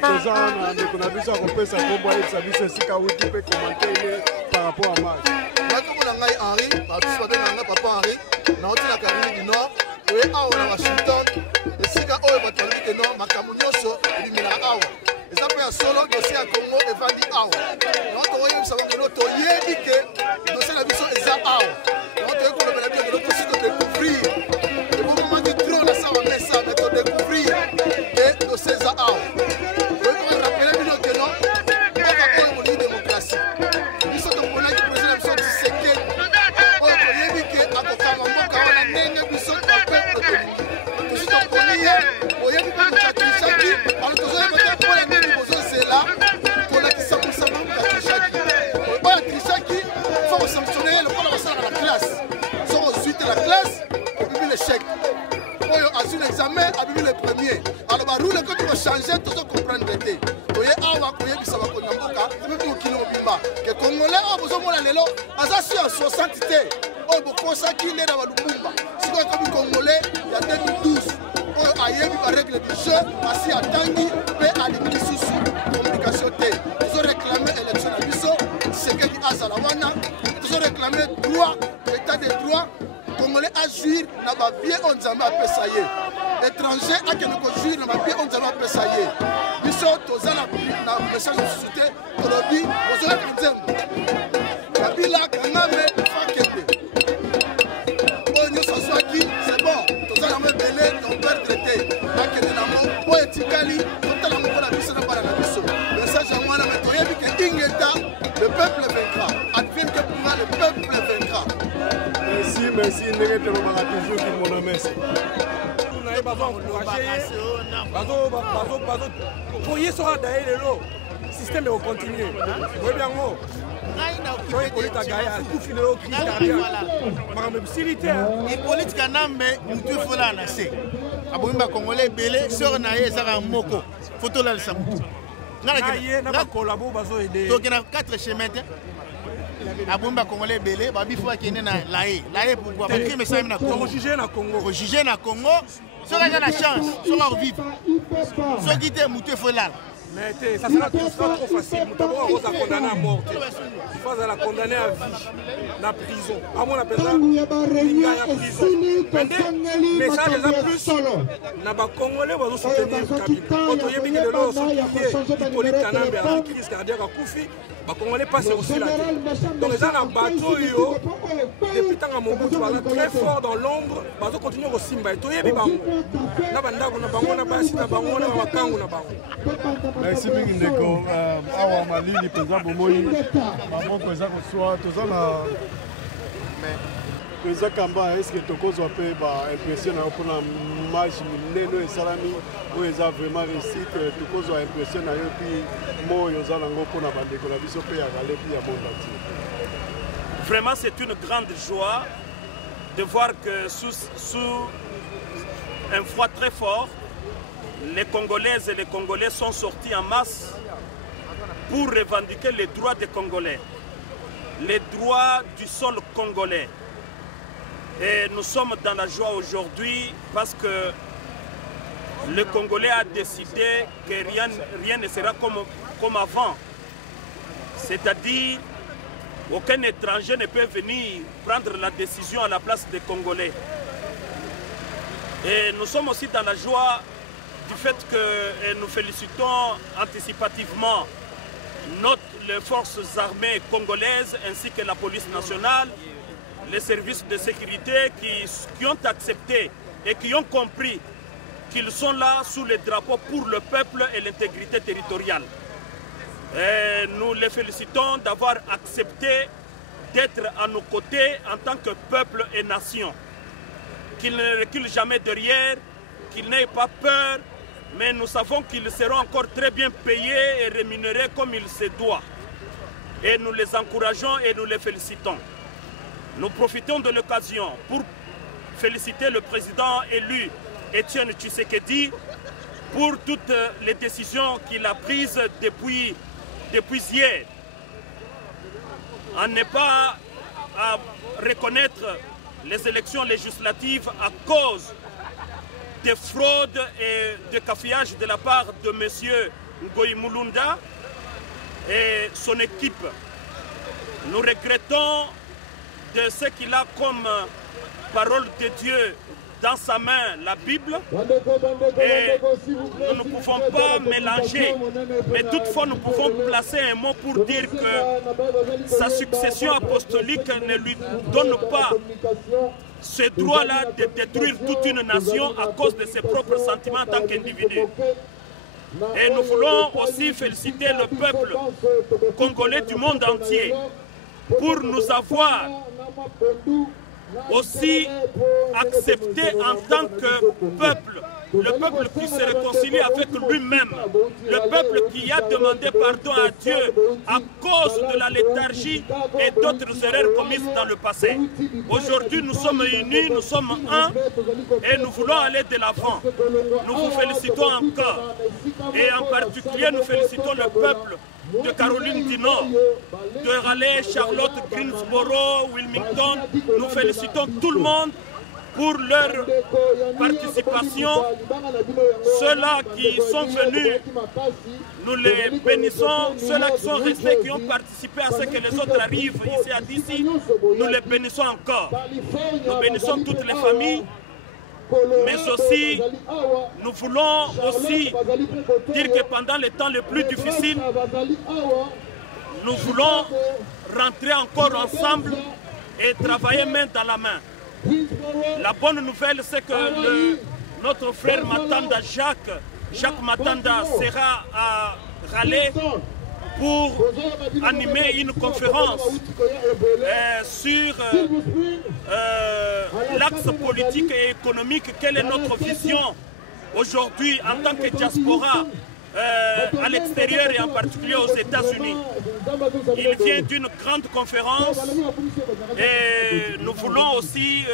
toza na ndeko na biso akopesa kombo ayebisa biso esika awuti mpe komante par rapport à match. batomona ngai Henri babiso babenga ngai papa Henri nauti na Caroline du Nord oye awa na Washington esika oyo bato balobi ke non makambo nyonso ebimelaka awa eza mpe ya solo dossier ya Congo evandi awa yango tokoyebisa bango toyebi ke dossier na biso eza awa yango toyei kolobela bino kelo tosi todécouvrir ebomomaki tro na sawa mesa me todécouvrir ke dossier eza awa toyei korapele bino ke non oka oyo molingi démocratie biso toponaki président biso Tshisekedi oyo toyebi ke akokanga mboka wana ndenge biso bapeuple tolingi tosi toponi ye oyebi mpe mokatishaki alo tozoyeba te mpona nini bozozela kolakisa mosama mokatishaki oyo trishaki fo kosanctionne ye lokola basalaka na classe soko ozwi te la classe obibi l'échec oyo azwi l'examen abibi le premier alo barule ko tokochange tozokomprendre te toye awa koyebisa bakonzi ya mboka epepi mokili mobimba ke congolais oyo bozomona lelo aza sur 60 te oyo bokosaki nde na balubumba sikoyo ekomi congolais ya 2012 oyo ayebi baregle du jeu asi atangi mpe alingi lisusu communication te tozoreklame élection na biso Tshisekedi azala wana tozoreklame droit état de droit congolais ajuire na bavie oyo nzambe apesa ye étranger akende kojuire na bavie oyo nzambe apesa ye biso toza na message mosusu te tolobi ozoleka nzembo kabila kangame fakende oyo nyonso azwaki c'est bon toza nango ebele toperdre te akende nango oyo etikali totala moko na biso na bana na biso message yango wana me toyebi ke ingeta le peuple vaincra advienne que pourra le peuple vaincra. Merci ndenge tolobaka toujours kimonomese poye soka daye lelo système ekocontinue oyebi yango oyo ekolita gaye akufi lelo crise cardiaque makambo ebisili te epolitika nambe mutu efola na se abomi bakongole ebele sore na ye ezaka moko fo tolalisa mutu ye na bakolabo bazoede tokena 4 chemin te abomi bakongole ebele babi fo akende na laye pourquoi bacrime esami na Congo juge na Congo soki aza na chance soki akovivre soki te mutu efolala. Mais ça sera trop facile. Nous avons condamné à mort. Il faut la condamner à vie, la prison. À mon appel ça, il y a la prison. Mais ça, les a plus solo. N'a pas congolais, on va soutenir Kabila. Quand on y a mis de l'eau, il faut les canards, la crise cardiaque à Koufi. Les Congolais passent aussi la tête. Donc les gens en bateau, depuis tant à mon bout, très fort dans l'ombre, ils continuent au Simba. Et tout y est bien. N'a pas d'argent, n'a pas d'argent, n'a pas d'argent, n'a pas d'argent. Merci mingi ndeko awa malili mpenza bomoi maboko eza koswa toza na mpenza kamba eske tokozwa mpe baimpression na yo mpona match minene esalami oyo eza vraiment réussite tokozwa impression na yo mpi mo oyo oza nango mpona bandeko na biso mpe ya kale mpi ya monde entier. Vraiment c'est une grande joie de voir que sous un froid très fort les Congolaises et les Congolais sont sortis en masse pour revendiquer les droits des Congolais, les droits du sol congolais. Et nous sommes dans la joie aujourd'hui parce que le Congolais a décidé que rien ne sera comme avant. C'est-à-dire aucun étranger ne peut venir prendre la décision à la place des Congolais. Et nous sommes aussi dans la joie du fait que nous félicitons anticipativement les forces armées congolaises ainsi que la police nationale, les services de sécurité qui ont accepté et qui ont compris qu'ils sont là sous le drapeau pour le peuple et l'intégrité territoriale. Et nous les félicitons d'avoir accepté d'être à nos côtés en tant que peuple et nation. Qu'ils ne reculent jamais derrière, qu'ils n'aient pas peur, mais nous savons qu'ils seront encore très bien payés et rémunérés comme il se doit. Et nous les encourageons et nous les félicitons. Nous profitons de l'occasion pour féliciter le président élu Étienne Tshisekedi pour toutes les décisions qu'il a prises depuis hier. On n'est pas à reconnaître les élections législatives à cause de fraude et de cafouillage de la part de M. Ngoï Mulunda et son équipe. Nous regrettons de ce qu'il a comme parole de Dieu dans sa main, la Bible, et nous ne pouvons pas mélanger, mais toutefois nous pouvons placer un mot pour dire que sa succession apostolique ne lui donne pas ce droit-là de détruire toute une nation à cause de ses propres sentiments en tant qu'individu. Et nous voulons aussi féliciter le peuple congolais du monde entier pour nous avoir aussi accepté en tant que peuple, le peuple qui se réconcilie avec lui-même, le peuple qui a demandé pardon à Dieu à cause de la léthargie et d'autres erreurs commises dans le passé. Aujourd'hui, nous sommes unis, nous sommes un et nous voulons aller de l'avant. Nous vous félicitons encore et en particulier nous félicitons le peuple de Caroline du Nord, de Raleigh, Charlotte, Greensboro, Wilmington. Nous félicitons tout le monde pour leur participation. Ceux-là qui sont venus, nous les bénissons. Ceux-là qui sont restés, qui ont participé à ce que les autres arrivent ici à DC, nous les bénissons encore. Nous bénissons toutes les familles. Mais aussi, nous voulons aussi dire que pendant les temps les plus difficiles, nous voulons rentrer encore ensemble et travailler main dans la main. La bonne nouvelle, c'est que notre frère Matanda Jacques Matanda sera à Raleigh pour animer une conférence sur l'axe politique et économique. Quelle est notre vision aujourd'hui en tant que diaspora à l'extérieur et en particulier aux États-Unis. Il vient d'une grande conférence et nous voulons aussi,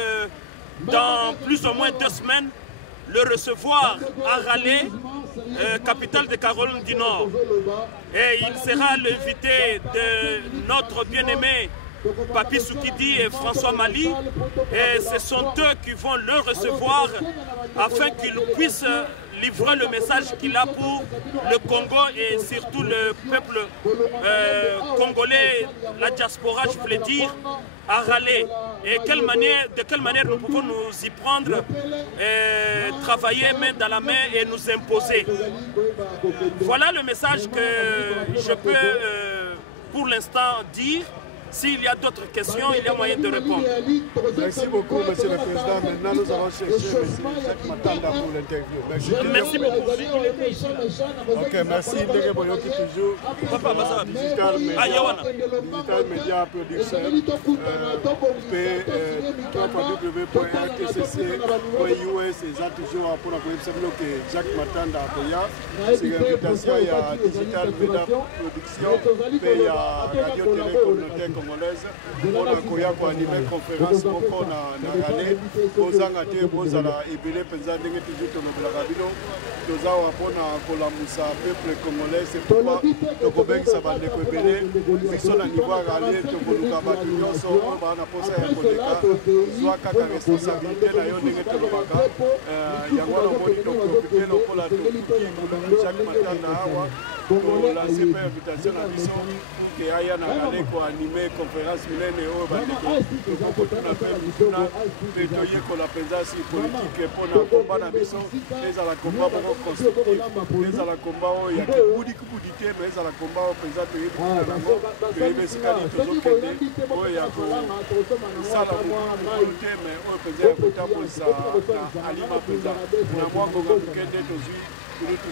dans plus ou moins 2 semaines, le recevoir à Raleigh, capitale de Caroline du Nord. Et il sera l'invité de notre bien-aimé Papi Soukidi et François Mali. Et ce sont eux qui vont le recevoir afin qu'il puisse livrer le message qu'il a pour le Congo et surtout le peuple congolais, la diaspora, je voulais dire, à Raleigh. Et de quelle manière nous pouvons nous y prendre, travailler main dans la main et nous imposer. Voilà le message que je peux pour l'instant dire. S'il y a d'autres questions, il y a moyen de répondre. Merci beaucoup, Monsieur le Président. Maintenant, nous allons chercher M. Jacques Matanda pour l'interview. Merci beaucoup. Ok, merci. Ndege Boyoki toujours. Digital Media Production. www.rtcc.us. Ils ont toujours pour la que Jacques Matanda a c'est l'invitation, il y a Digital Media Production, il y a Radio Télé Communautaire congolaise. On a koya pour animer conférence moko na Raleigh. Bozanga te bozala ebele penza ndenge toujours tolobelaka bino. Tozawa mpona kolamusa peuple congolais. C'est pourquoi tokobengisa bandeko ebele. Biso na niveau ya Raleigh tokoluka bato nyonso oyo baa na posa ya koleka. Zwa kaka responsabilité na yo ndenge tolobaka. Yango wana omoni tokoprofite lokola tokuki Jacques Matanda awa. Tolancer une invitation à Bisson pour que aya na Raleigh ko animer conférence minene oyo bandeko tokokotuna mpe mituna mpe toyekola mpenza si politike mpona komba na biso ezala komba moko constructif ezala komba oyo ya kibudikibudi te me ezala komba oyo mpenza toyebi nango toyebi esika nini tozokende oyo ya kosala mokulu te me oyo mpenza ya kotambolisa na alima mpenza na mwa ngonga moke nde tozwi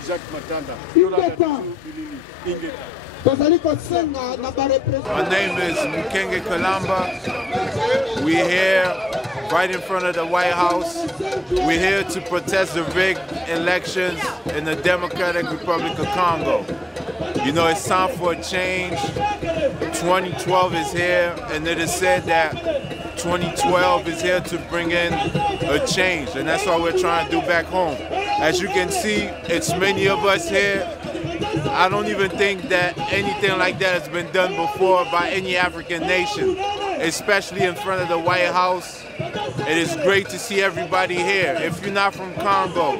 Jacques Matanda. My name is Mukenge Kalamba. We're here right in front of the White House. We're here to protest the rigged elections in the Democratic Republic of Congo. You know, it's time for a change. 2012 is here, and it is said that 2012 is here to bring in a change, and that's what we're trying to do back home. As you can see, it's many of us here. I don't even think that anything like that has been done before by any African nation, especially in front of the White House. It is great to see everybody here. If you're not from Congo,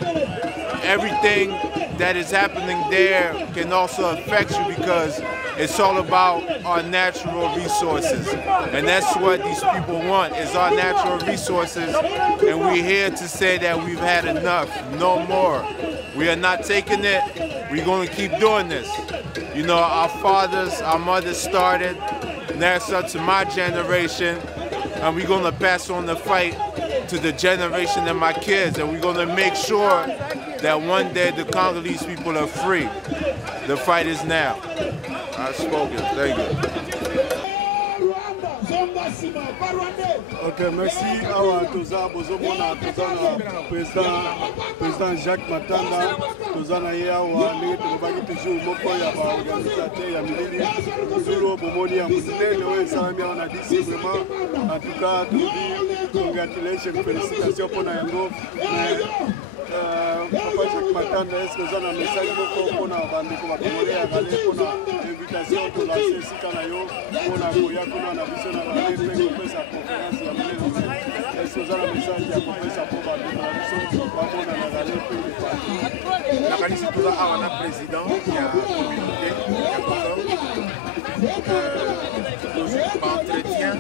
everything that is happening there can also affect you because it's all about our natural resources. And that's what these people want, is our natural resources. And we're here to say that we've had enough, no more. We are not taking it. We're going to keep doing this. You know, our fathers, our mothers started. Now it's up to my generation. And we're going to pass on the fight to the generation of my kids. And we're going to make sure that one day the Congolese people are free. The fight is now. I've spoken. Thank you. Ok, merci. Awa toza bozomona toza na président Jacques Matanda, toza na ye awa ndenge tolobaki toujours moko ya baorganisateur ya milili zulu bomoni ya monene oyo esalami awa na disi vraiment. En tout cas, tolobi congratulations, félicitations mpona yango. Papa Jacques Matanda, est-ce que vous avez un message pour la Congolais à aller pour l'invitation de la CSIC à Nayo, pour la Goya, pour la vision à la République, pour sa conférence. Est-ce que vous avez un message pour sa population, pour la République? La Galicie, tout ça, on a un président qui a communauté, entretien,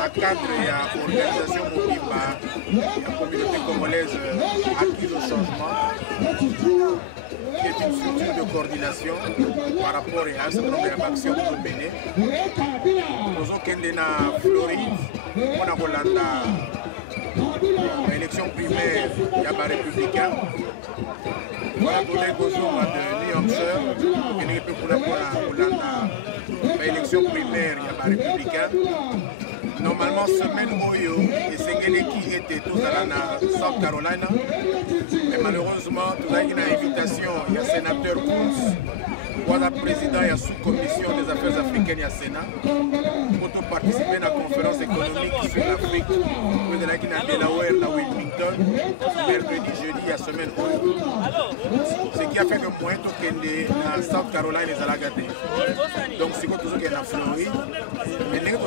à cadre et organisation mobile par la communauté congolaise acquise au changement, qui est une structure de coordination par rapport à ce nombre d'actions que nous menons. Nous avons en Floride, on a Hollande, l'élection primaire, il y a des républicains. Voilà pour les besoins de New Hampshire, il y a pour la l'élection primaire, il y a des républicains. Normalement, semaine Oyo et Sengeleki étaient tous à la South Carolina. Mais malheureusement, tout a une invitation, il y a sénateur Koons, voilà président et la sous-commission des affaires africaines, il y a Sénat, pour participer à la conférence économique sur l'Afrique, de la Delaware, la Wilmington, mercredi, jeudi, il y a semaine Oyo. Ce qui a fait que moi, tout est en South Carolina, les Alagaté. Donc, c'est quoi tout ce qui est en Floride. Mais les gens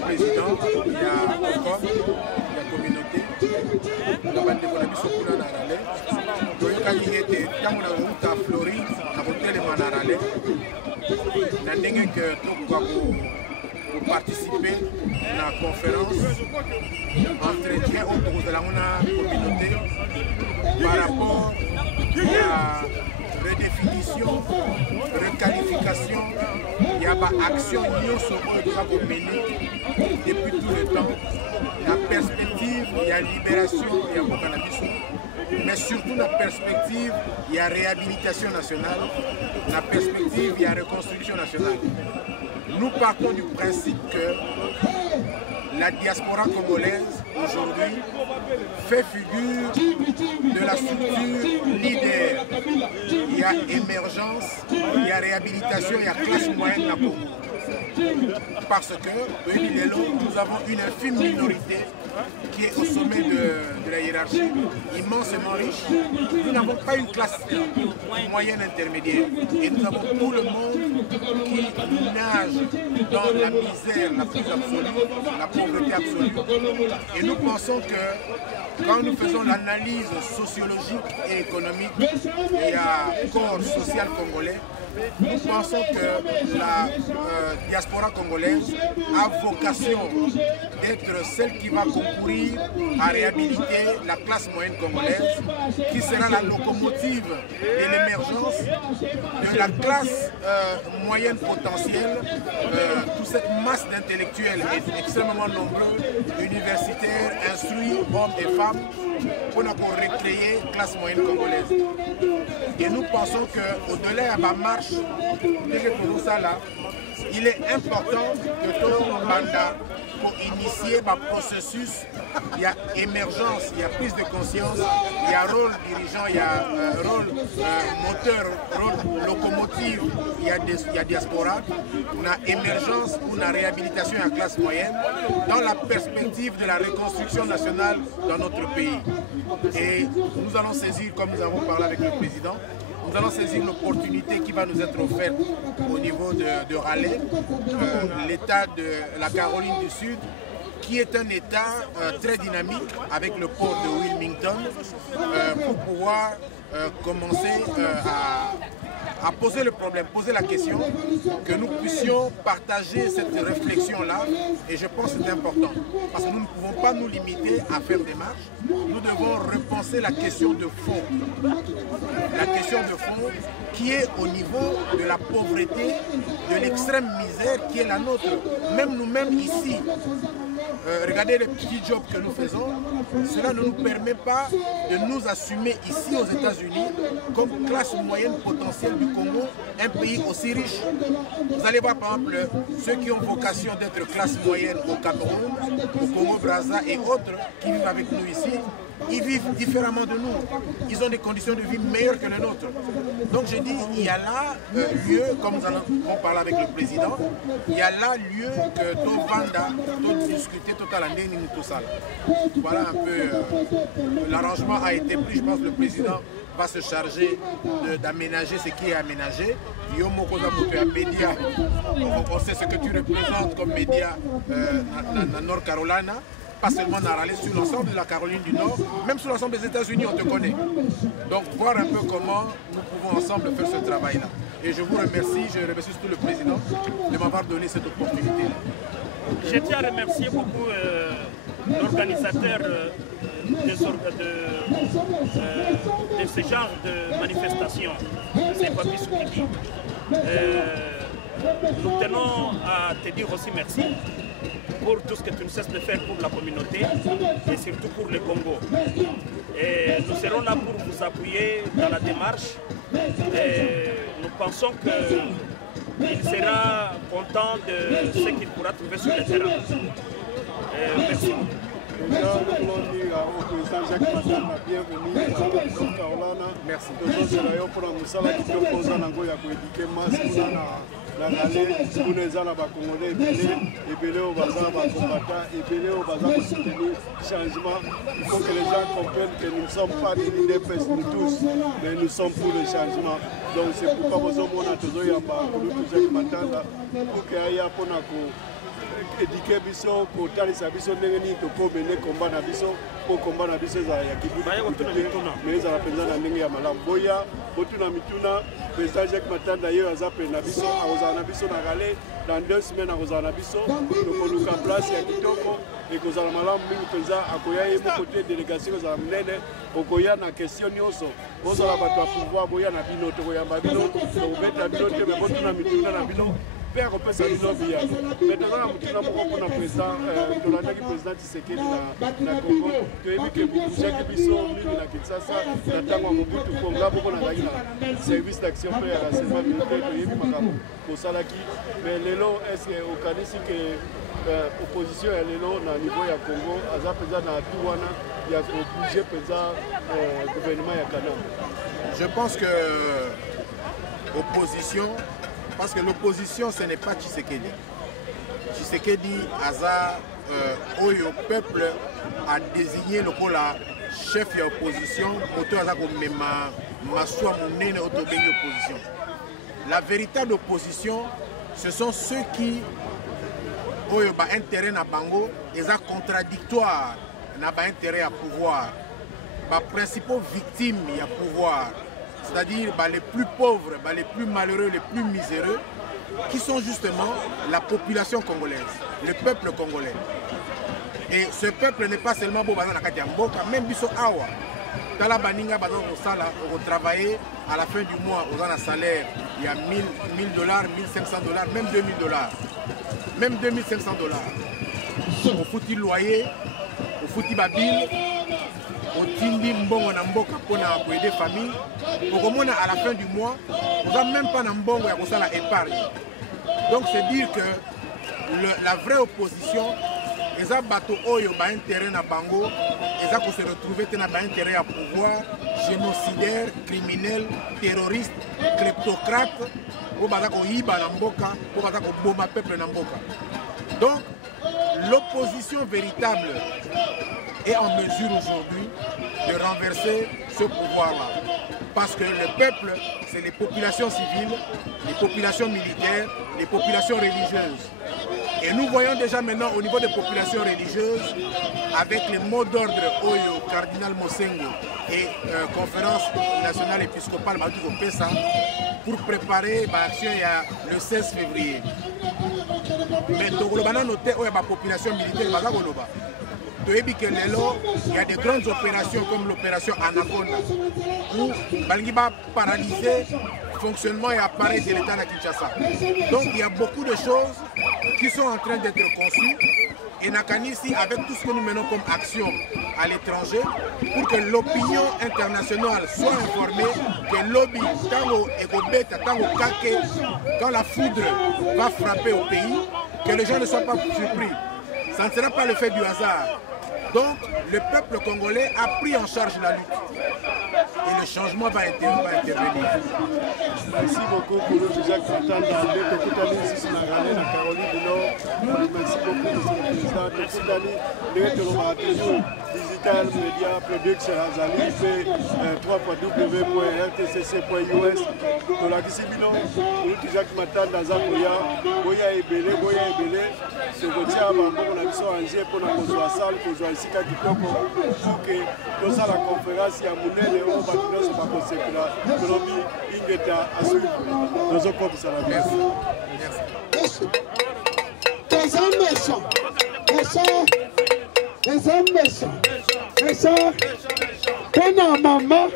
président, il y a Ocon, il y a communauté, la bande de Bonabi Sokuna Narale. Donc, quand il était, quand on a route à Floride, on a route de Manarale. On a dit que tout pour participer à la conférence, entretien autour de la communauté par rapport à la redéfinition, requalification, il y a une action depuis tout le temps. La perspective, il y a libération, il y a cannabis. Mais surtout la perspective, il y a réhabilitation nationale. La perspective, il y a reconstruction nationale. Nous partons du principe que la diaspora congolaise aujourd'hui fait figure de la structure leader. Il y a émergence, il y a réhabilitation, il y a classe moyenne à Congo. Parce que, nous avons une infime minorité qui est au sommet de la hiérarchie, immensément riche. Nous n'avons pas une classe moyenne intermédiaire. Et nous avons tout le monde qui nage dans la misère la plus absolue, la pauvreté absolue. Et nous pensons que quand nous faisons l'analyse sociologique et économique et à corps social congolais, nous pensons que la diaspora congolaise a vocation d'être celle qui va concourir à réhabiliter la classe moyenne congolaise, qui sera la locomotive de l'émergence de la classe moyenne potentielle, toute cette masse d'intellectuels extrêmement nombreux, universitaires, instruits, hommes et femmes, pour recréer la classe moyenne congolaise. Et nous pensons qu'au-delà de la marche, il est important que tout le monde pour initier un processus, il y a émergence, il y a prise de conscience, il y a rôle dirigeant, il y a rôle moteur, rôle locomotive, il y a diaspora, on a émergence, on a réhabilitation à la classe moyenne dans la perspective de la reconstruction nationale dans notre pays. Et nous allons saisir, comme nous avons parlé avec le président, nous allons saisir l'opportunité qui va nous être offerte au niveau de Raleigh, l'État de la Caroline du Sud, qui est un État très dynamique avec le port de Wilmington pour pouvoir commencer à poser le problème, poser la question, que nous puissions partager cette réflexion-là, et je pense que c'est important, parce que nous ne pouvons pas nous limiter à faire des marches, nous devons repenser la question de fond. La question de fond qui est au niveau de la pauvreté, de l'extrême misère qui est la nôtre. Même nous-mêmes ici, regardez les petits jobs que nous faisons, cela ne nous permet pas de nous assumer ici aux États-Unis comme classe moyenne potentielle du Congo, un pays aussi riche. Vous allez voir par exemple ceux qui ont vocation d'être classe moyenne au Cameroun, au Congo-Brazza et autres qui vivent avec nous ici, ils vivent différemment de nous. Ils ont des conditions de vie meilleures que les nôtres. Donc je dis, il y a là lieu, comme nous allons parler avec le président, il y a là lieu que tout vanda, tout discuter, tout à l'année, tout ça. Voilà un peu, l'arrangement a été pris, je pense que le président va se charger d'aménager ce qui est aménagé. On sait ce que tu représentes comme média dans North Carolina. Pas seulement dans Raleigh, sur l'ensemble de la Caroline du Nord, même sur l'ensemble des États-Unis, on te connaît. Donc, voir un peu comment nous pouvons ensemble faire ce travail-là. Et je vous remercie, je remercie surtout le président de m'avoir donné cette opportunité-là. Je tiens à remercier beaucoup l'organisateur de ce genre de manifestation, c'est Papi Soukidi. Nous tenons à te dire aussi merci pour tout ce que tu ne cesses de faire pour la communauté et surtout pour le Congo. Et nous serons là pour vous appuyer dans la démarche. Et nous pensons qu'il sera content de ce qu'il pourra trouver sur le terrain. Merci. na kuna eza na bakongole ebele oyo baza bakombata ebele oyo baza kosoutenir changement. Il faut que les gens comprennent que nous ne sommes pas des UDPS nous tous, mais nous sommes pour le changement. Donc c'est pourquoi bozomona tozoyamba kulutu Jacques Matanda pour que aya mpona éduquer biso kotalisa biso ndenge nini tokomene komba na biso po komba na biso ezala ya kibutu mais ezala mpenza na ndenge ya malamu. Boya botuna mituna président Jacques Matanda ye aza pe na biso akozala na biso na Raleigh dans 2 semaines akozala na biso tokoluka place ya kitoko ekozala malamu mingi mpenza akoya ye mokote délégation kozala monene okoya na question nyonso bozala bato ya pouvoir boya na bino tokoyamba bino tokobeta bino te me botuna mituna na bino mpe akopesa bino biya me toza na motuna moko mpona président tolandaki président Tshisekedi na Congo toyebi ke bubujaki biso mingi na Kinshasa na ntango ya Mobutu Konga moko nazalaki na service d'action mpe ya renseignement militaire toyebi makambo kosalaki mais lelo estce okanisi ke opposition ya lelo na niveau ya Congo aza mpenza na atu wana ya kobouge mpenza gouvernement ya Kananga? Je pense que opposition, parce que l'opposition ce n'est pas Tshisekedi. Tshisekedi aza oyo peuple a désigné le kola chef de l'opposition auto aza ko mema maswa monene autobengi opposition. La véritable opposition ce sont ceux qui oyo ba intérêt na bango eza contradictoire na ba intérêt à pouvoir. Les principaux victimes du pouvoir, c'est-à-dire les plus pauvres, les plus malheureux, les plus miséreux, qui sont justement la population congolaise, le peuple congolais. Et ce peuple n'est pas seulement beau, même biso awa. Tala baninga bazo sala travailler à la fin du mois, on a un salaire, il y a $1000, $1500, même $2000, même $2500. On fout le loyer, on fout le babil. On tindi mbongo na mboka pona pour aider famille. Pour à la fin du mois, on va même pas na mbongo ya kosala épargne. Donc c'est dire que la vraie opposition, les bateaux oyo ba intérêt na bango, ils ont se retrouver na ba intérêt à pouvoir, génocidaire, criminel, terroriste, kleptocrate, pour bazako hiba na mboka, pour bazako boma peuple na mboka. Donc l'opposition véritable est en mesure aujourd'hui de renverser ce pouvoir-là. Parce que le peuple, c'est les populations civiles, les populations militaires, les populations religieuses. Et nous voyons déjà maintenant au niveau des populations religieuses, avec les mots d'ordre Oyo, Cardinal Mosengo et Conférence nationale épiscopale Madugo Pesa, pour préparer l'action le 16 février. Mais Togolobana noté la population militaire, il y a des grandes opérations comme l'opération Anaconda, où Balingi va paralyser le fonctionnement et appareil de l'État de Kinshasa. Donc il y a beaucoup de choses qui sont en train d'être conçues. Et Nakanisi, avec tout ce que nous menons comme action à l'étranger, pour que l'opinion internationale soit informée que lobby, tango ekobeta, tango kake, quand la foudre va frapper au pays, que les gens ne soient pas surpris. Ça ne sera pas le fait du hasard. Donc, le peuple congolais a pris en charge la lutte. Et le changement va intervenir. Merci beaucoup pour nous, Jacques Matanda. Merci beaucoup, digital media production azali pe www.rtcc.us tolakisi bino uluti Jacques Matanda aza boya ebele sekotia bambongo na biso ange mpona kozwa sale kozwa esika kitoko suke tosala conférence ya monene oyo bato nyonso bakosepela tolobi ingeta asuivre tozokobisa na biso. Les hommes méchants, et ça, pendant maman,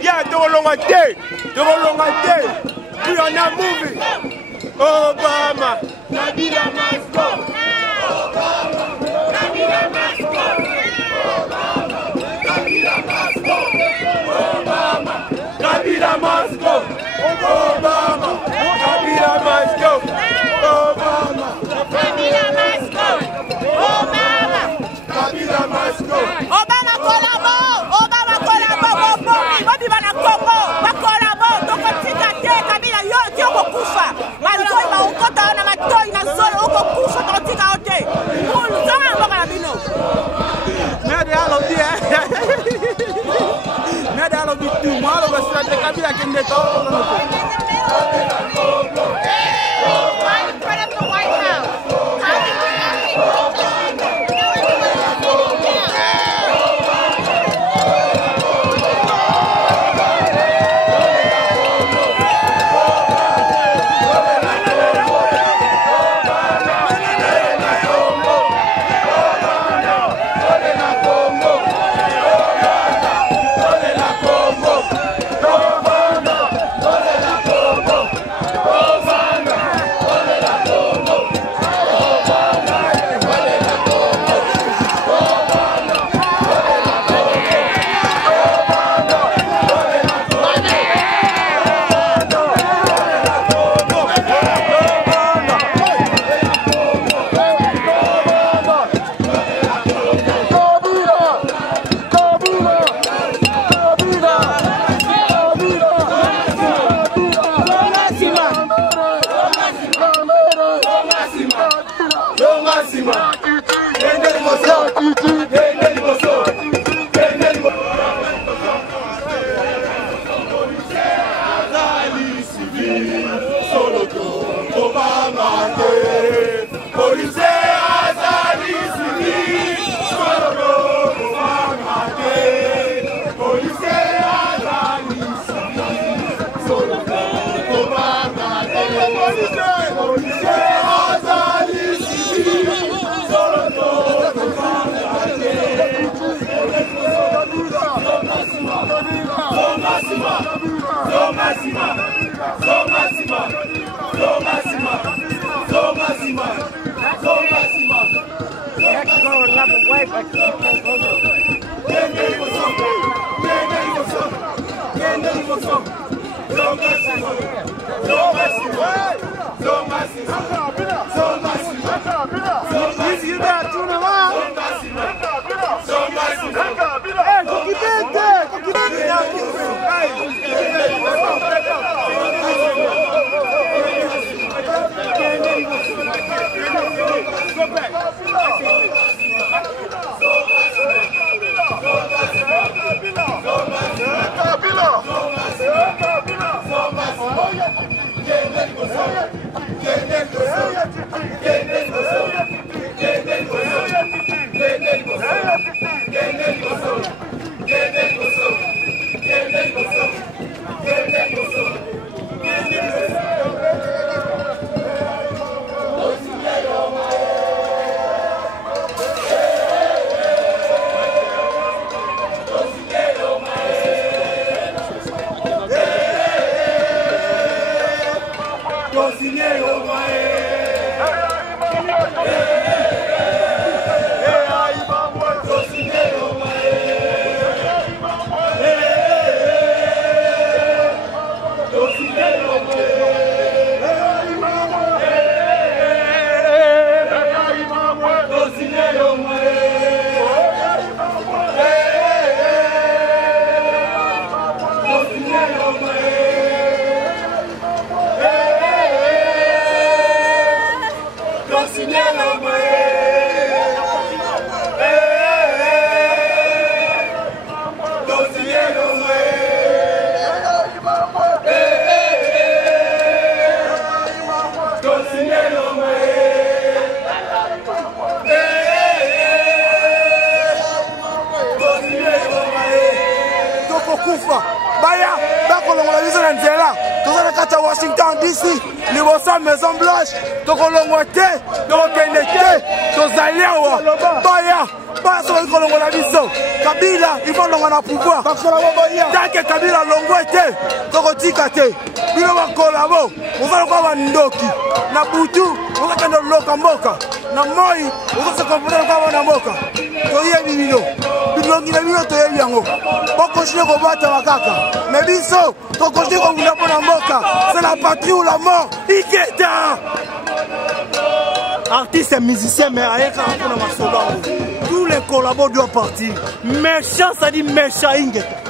yeah, don't long a day. We are not moving. Obama, Kabila must go. Obama, Kabila must go. Kabila must go. Obama, Kabila must go. Obama, Kabila must go. Obama, Kabila must go. Obama, Kabila must go. Obama collabore. Obama collabore. Bobi bana Congo. Bakolabore. Tokotika te Kabila yo ti okokufa. Mazoi ba ukota na matoi na zoi okokufa tokotika ote. Mulu zama mboka na bino. Merde alobi Merde alobi tu. Malo basira te Kabila kende to. Right in front of the White House. Next door, another way, but you can't go there. Baya, bakolongola biso na nzela toza na kati ya Washington DC liboso ya Maison Blanche tokolongwa te tokokende te tozali awa baya soki kolongola biso Kabila ifolonga na pouvoir tanke Kabila longwe te tokotika te bino bakolabo ozalokola bandoki na butu ozakende loka mboka na moi ozosekomporte lokola bana mboka toyebi bino bilongi na bino toyebi yango bokontinue kobatama kaka me biso tokontinue kobunda mpo na mboka c'est la patrie ou la mort iketa artiste et musicien mais ayeka mpona masolo tous les collabos doivent partir méchant ça dit méchant ingeta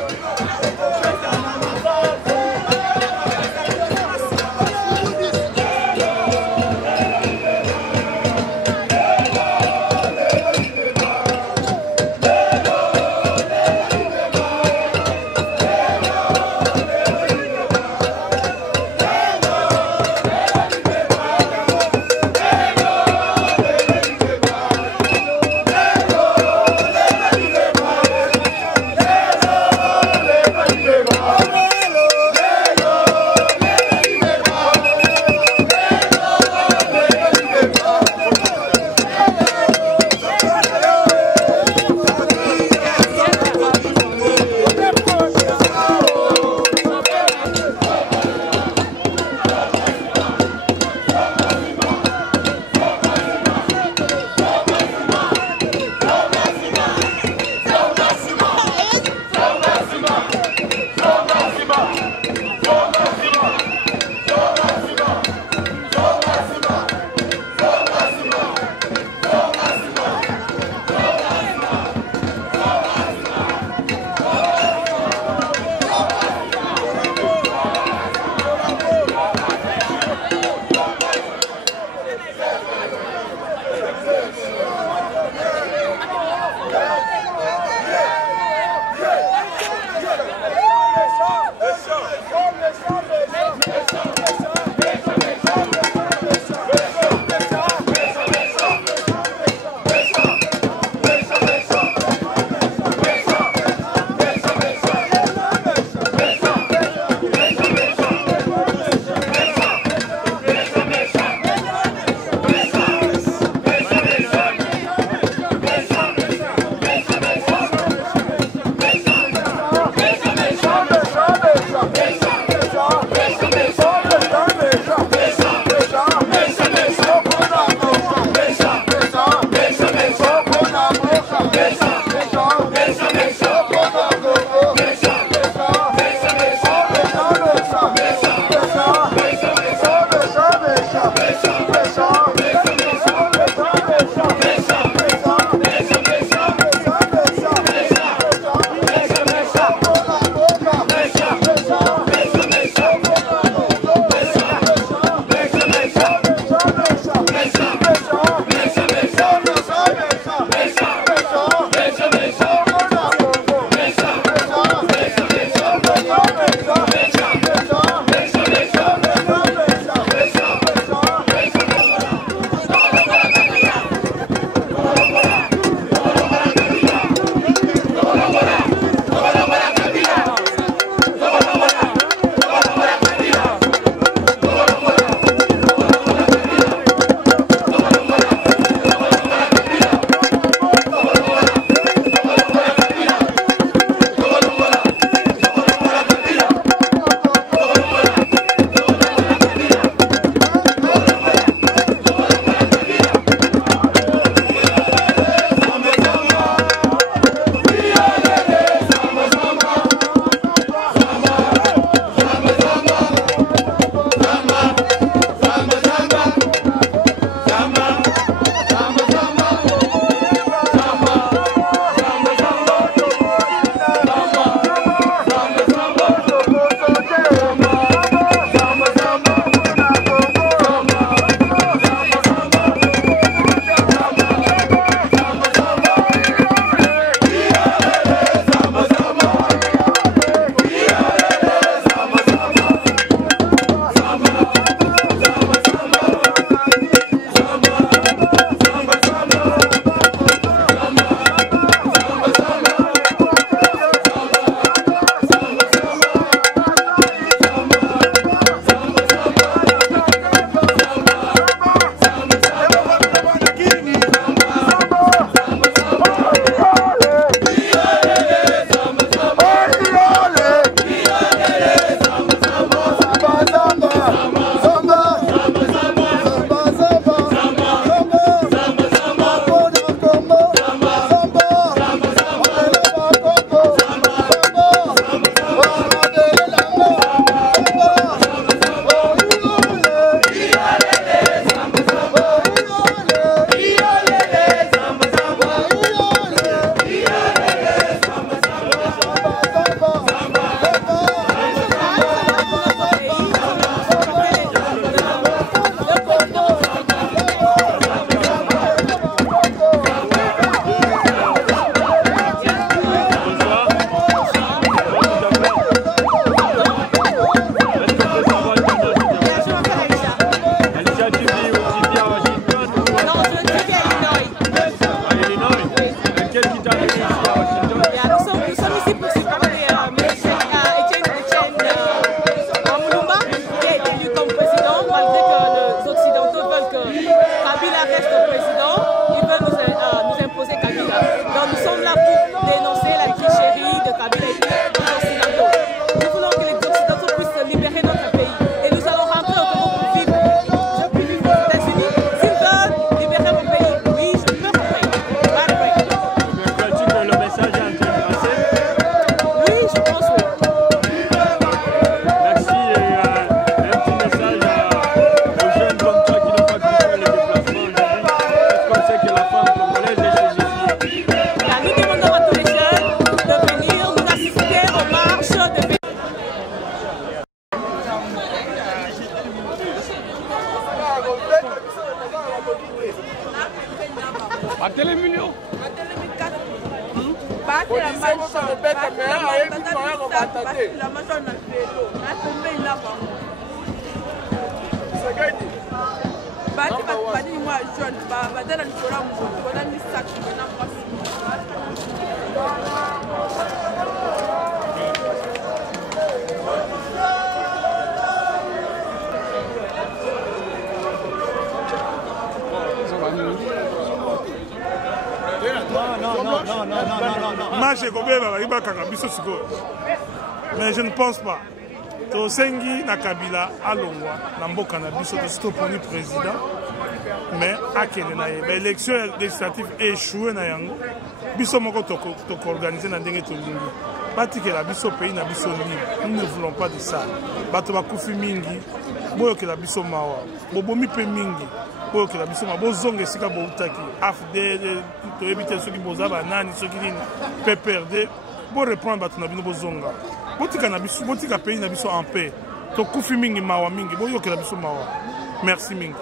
millions. Mais je ne pense pas. Tosengi na Kabila alongwa na mboka na biso to poni président mais akene na ye élection législative échoué na yango biso moko to organiser na ndenge to lingi batikela biso pays na biso libre. Nous ne voulons pas de ça. Bato bakufi mingi boyokela biso mawa bobomi pe mingi boyokela biso mawa bozonga esika boutaki afdel toyebi soki boza banani soki nini pe perdre bo reprendre bato na bino bozonga botika na biso botika pays na biso en paix tokufi mingi mawa mingi boyokela biso mawa. Merci mingi.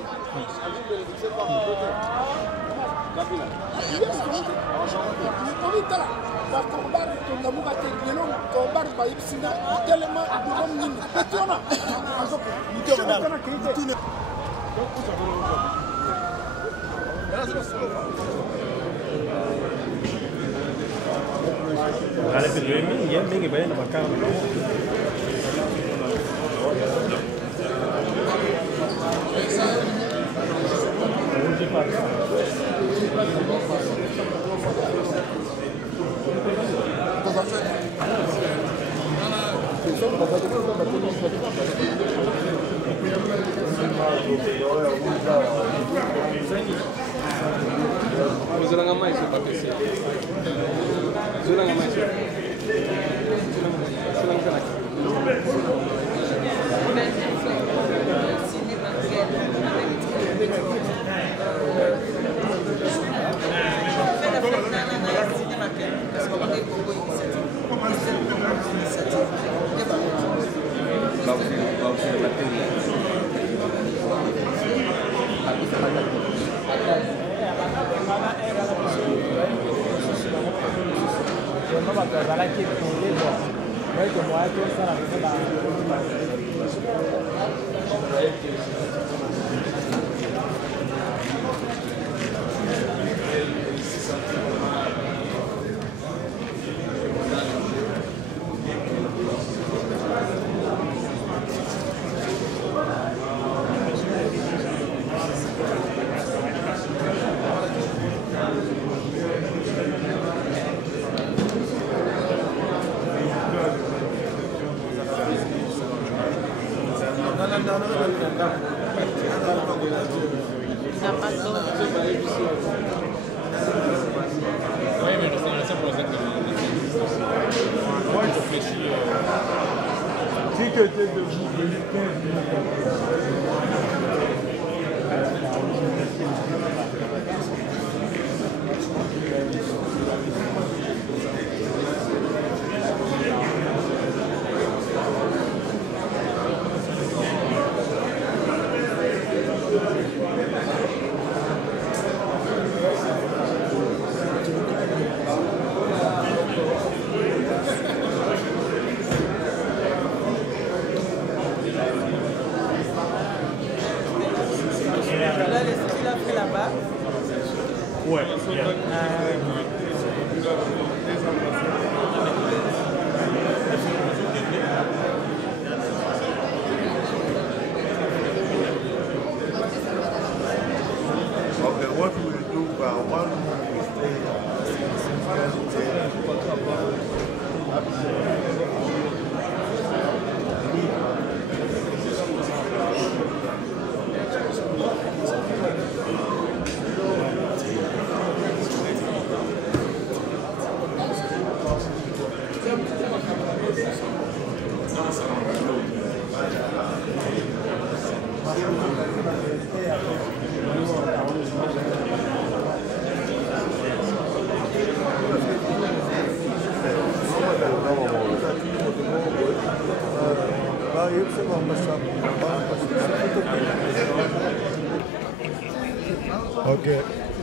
Ok.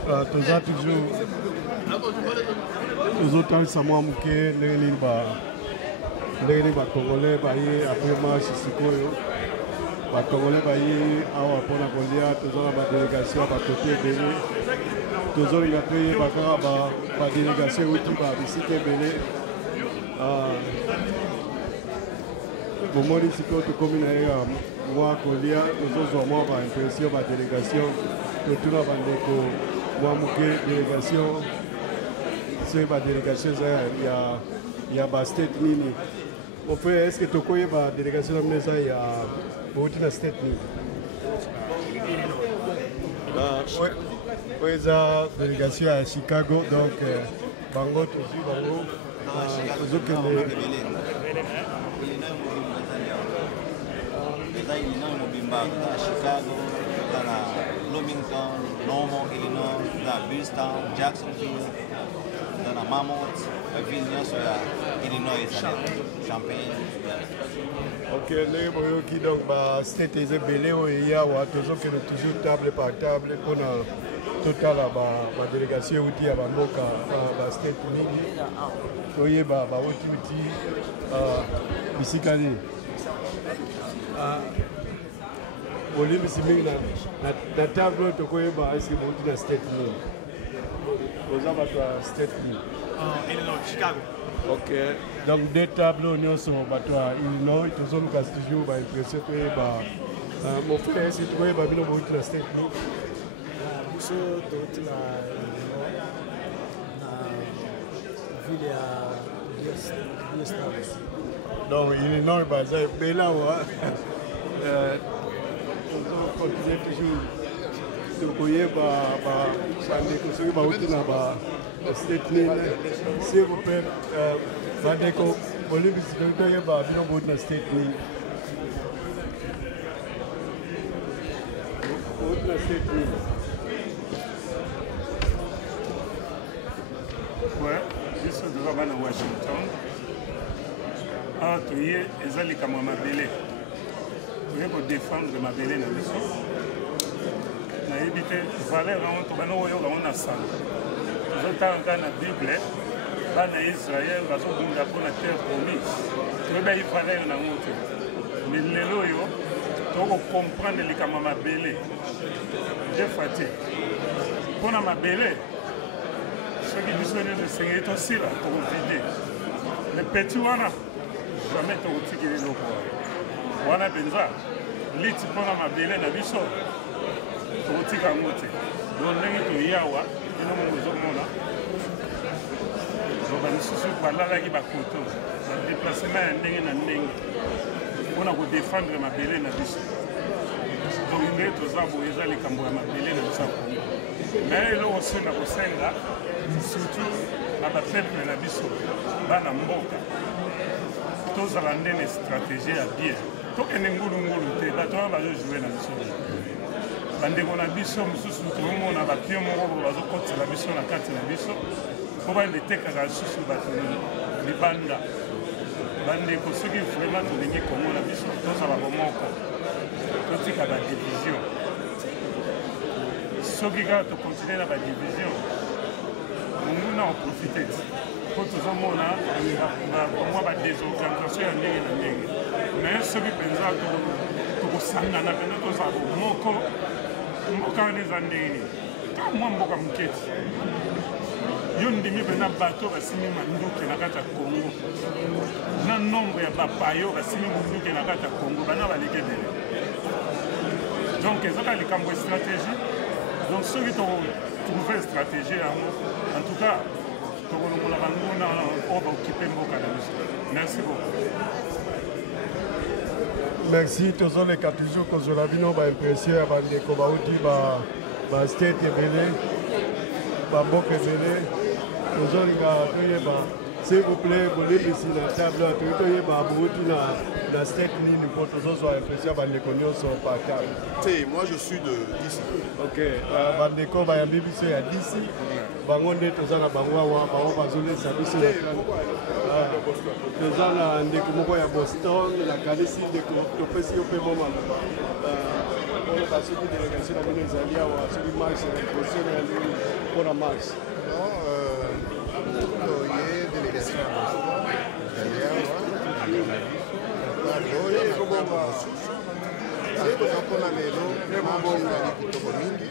toza toujours tozotalisa mwa moke ndenge nini bacongolais baye après marche sikoyo bacongolais baye awa mpona kolia toza na badélégation ya bakote ebele tozolinga mpe yeba kaka badélégation euti babisika ebele bomoni sikoyo tokomi na ye ya mwa kolia tozozwa mwa baimpression badélégation totuna bandeko mwa moke délégation soki badélégation eza ya bastate nini ope estce tokoyeba délégation na mino eza ya outi na state nini oyo eza délégation ya Chicago donc bango tozwi bango tozokende Illinois mobimba na Chicago, na Bloomington, Normal, Illinois, na Billstown, Jacksonville, na Mammoth, ville nyonso ya Illinois ezali Champaign. Ok, ndenge boyoki donc bastate eza ebele oyo eyawa tozokende toujours table par table mpona totala badélégation euti ya bamboka bastate nini toyeba bautiuti bisika nini olimbisi mingi na table tokoyeba eske bouti na state nini oza bato ya state nini Chicago. ok donc deux tables oyo nyonso bato ya Illinois tozoluka toujours baimpression toyeba mon frère eske tokoyeba bino bouti na state nini biso touti na Illinois na ville ya Billstown. donc Illinois baza ebele awa tozokontinue toujours tokoyeba bandeko soki bauti na bastate nini s'il vous plaît bandeko bolimbisi toki toyeba bino bauti na state nini bauti na state nini biso toza bana Washington awa toye eza likambo ya mabele toye kodefendre mabele na biso nayebi te valeur yango tobana oyoka yango na sango tozotala kaka na bible bana ya israel bazobunda mpona terre promise toyebai valeur nango te me lelo oyo tokokomprendre likambo ya mabele defa te mpona mabele soki biso nyonso esengeli tosila tokovide le petit wana jamais tokotikeli eloko wana mpenza liti mpona mabele na biso tokotika yango te don ndenge toyawa ino mongo ezomona loba misusu balalaki bakoto badeplasema ya ndenge na ndenge mpona kodefendre mabele na biso donc ndenge toza boye eza likambo ya mabele na biso ya kongo me eloko so na kosenga surtout na bapeuple na biso bana mboka tozala ndenge stratégie ya bien tokende ngulungulu te bato wana bazojoue na biso bandeko na biso mosusu toomona bapio moko bazokotela biso na kati na biso mpo bande etekaka lisusu bato libanda bandeko soki vraiment tolingi kongo na biso tozala bomoko totika badivision soki kaka tokontinue na badivision monguna oprofite mpo tozomona mwa badesorganisation ya ndenge na ndenge mais soki mpenza tokosangana mpenza tozala bomoko mboka wana eza ndenge nini ka mwa mboka moketi yo ndimi mpenza bato basimi manduke na kati ya kongo na nombre ya bapayo basimi manduke na kati ya kongo bana baleki ebele donc ezaka likambo ya stratégie donc soki tokotrouve stratégie yango en tout cas tokolongola banguna oyo baokipe mboka na biso merci beaucoup merci tozoleka toujours kozwela bino baimpression ya bandeko bauti bastate ebele bamboka ebele tozolinga toyeba s'il vous plaît bolimbisi na table toki toyeba bouti na state nini mpo tozozwa impression ya bandeko nyonso par table moi je suis de d'ici ok bandeko bayambi biso ya d'ici bango nde toza na bango awa bango bazolesa biso toza na ndeko moko ya Boston nakanisi ndeko topesi yo mpe moma koyoka soki délégation na bino ezali awa soki marche impression na nini mpona marche ye délégation ya ezali awa oyo ekobonga toza mpona lelo marche ezali kitoko mingi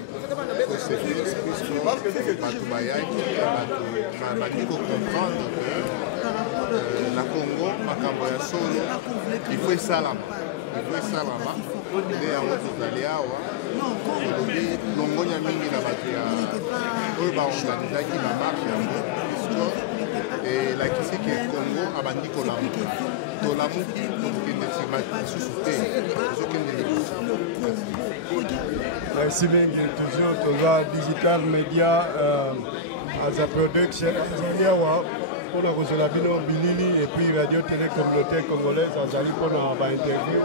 kosepela puisque bato bayaki bandi kocomprendre que na Congo makambo ya solo il faut esalama nde yango tozali awa tolobi longonya mingi na bato ya oyo baorganizaki bamarshe yango puisque elakisi ke Congo abandi kolamuka tolamuki tokokende nsima lisusu te tozokende liboso. Merci mingi toujours toza digital media aza production ezali awa mpona kozela bino bilili epuis radio télé communautaire congolaise azali mpona bainterview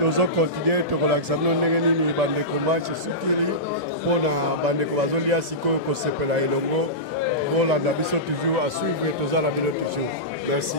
tozokontinue tokolakisa bino ndenge nini bandeko match esukili mpona bandeko bazolia sikoyo kosepela elongo kolanda biso toujours asuivre toza na bino toujours merci.